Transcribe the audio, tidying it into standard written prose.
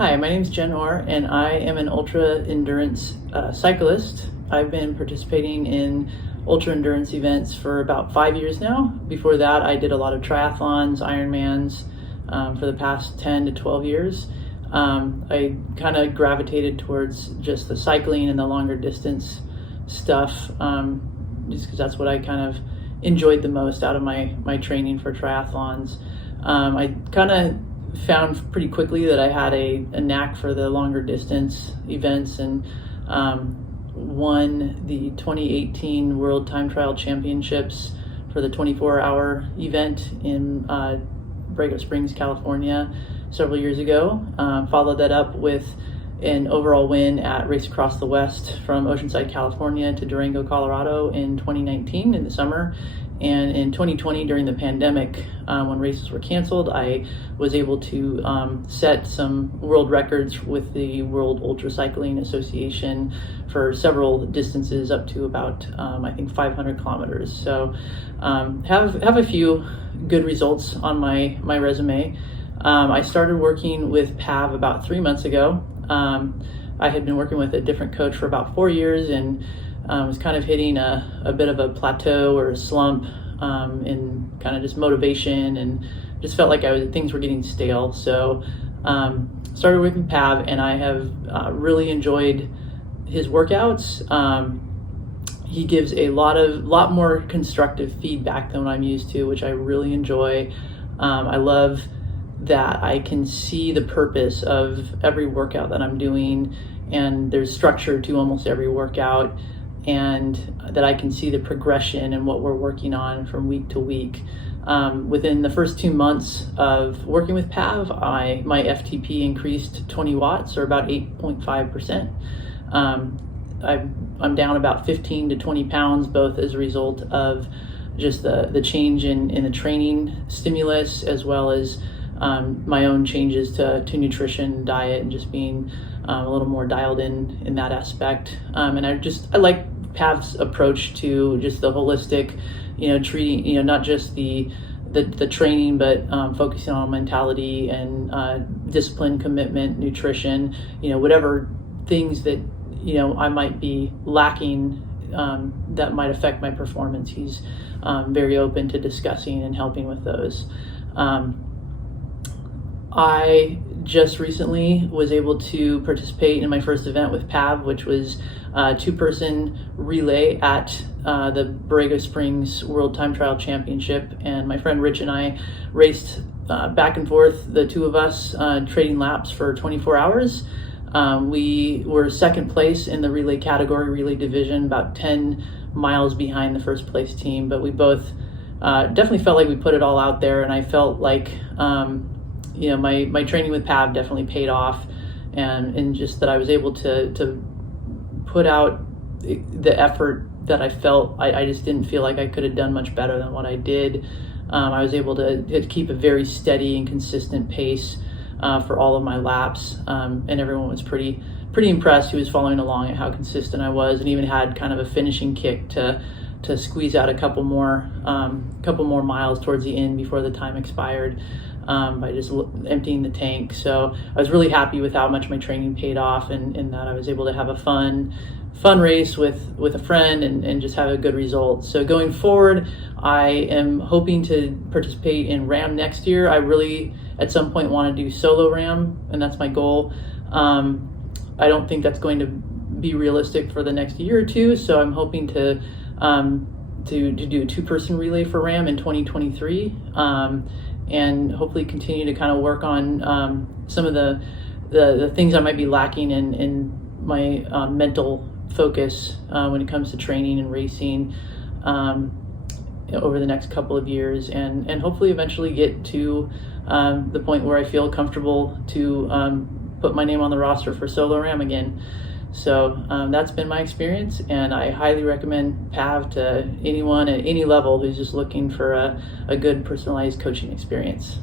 Hi, my name is Jen Orr, and I am an ultra endurance cyclist. I've been participating in ultra endurance events for about 5 years now. Before that, I did a lot of triathlons, Ironmans for the past 10 to 12 years. I kind of gravitated towards just the cycling and the longer distance stuff, just because that's what I kind of enjoyed the most out of my training for triathlons. I kind of found pretty quickly that I had a knack for the longer distance events, and won the 2018 World Time Trial Championships for the 24-hour event in Borrego Springs, California several years ago. Followed that up with an overall win at Race Across the West from Oceanside, California to Durango, Colorado in 2019 in the summer. And in 2020, during the pandemic, when races were canceled, I was able to set some world records with the World Ultra Cycling Association for several distances up to about, I think, 500 kilometers. So have a few good results on my resume. I started working with PAV about 3 months ago. I had been working with a different coach for about 4 years, and was kind of hitting a bit of a plateau or a slump in kind of just motivation, and just felt like things were getting stale. So started working with PAV, and I have really enjoyed his workouts. He gives a lot more constructive feedback than what I'm used to, which I really enjoy. I love that I can see the purpose of every workout that I'm doing, and there's structure to almost every workout, and that I can see the progression and what we're working on from week to week. Within the first 2 months of working with PAV, my FTP increased 20 watts, or about 8.5%. I'm down about 15 to 20 pounds, both as a result of just the change in the training stimulus, as well as my own changes to nutrition, diet, and just being a little more dialed in that aspect. And I like PAV's approach to just the holistic, treating, not just the training, but focusing on mentality and discipline, commitment, nutrition, whatever things that, I might be lacking that might affect my performance. He's very open to discussing and helping with those. I just recently was able to participate in my first event with PAV, which was a 2-person relay at the Borrego Springs World Time Trial Championship. And my friend Rich and I raced back and forth, the two of us, trading laps for 24 hours. We were second place in the relay category, relay division, about 10 miles behind the first place team. But we both definitely felt like we put it all out there, and I felt like my training with PAV definitely paid off, and just that I was able to put out the effort that I felt. I just didn't feel like I could have done much better than what I did. I was able to keep a very steady and consistent pace for all of my laps, and everyone was pretty impressed who was following along at how consistent I was, and even had kind of a finishing kick to squeeze out a couple more miles towards the end before the time expired, by just emptying the tank. So I was really happy with how much my training paid off, and that I was able to have a fun race with a friend and just have a good result. So going forward, I am hoping to participate in RAM next year. I really at some point want to do solo RAM, and that's my goal. I don't think that's going to be realistic for the next year or two, so I'm hoping to do a 2-person relay for RAM in 2023, and hopefully continue to kind of work on some of the things I might be lacking in my mental focus when it comes to training and racing over the next couple of years, and hopefully eventually get to the point where I feel comfortable to put my name on the roster for solo RAM again. So that's been my experience, and I highly recommend PAV to anyone at any level who's just looking for a good personalized coaching experience.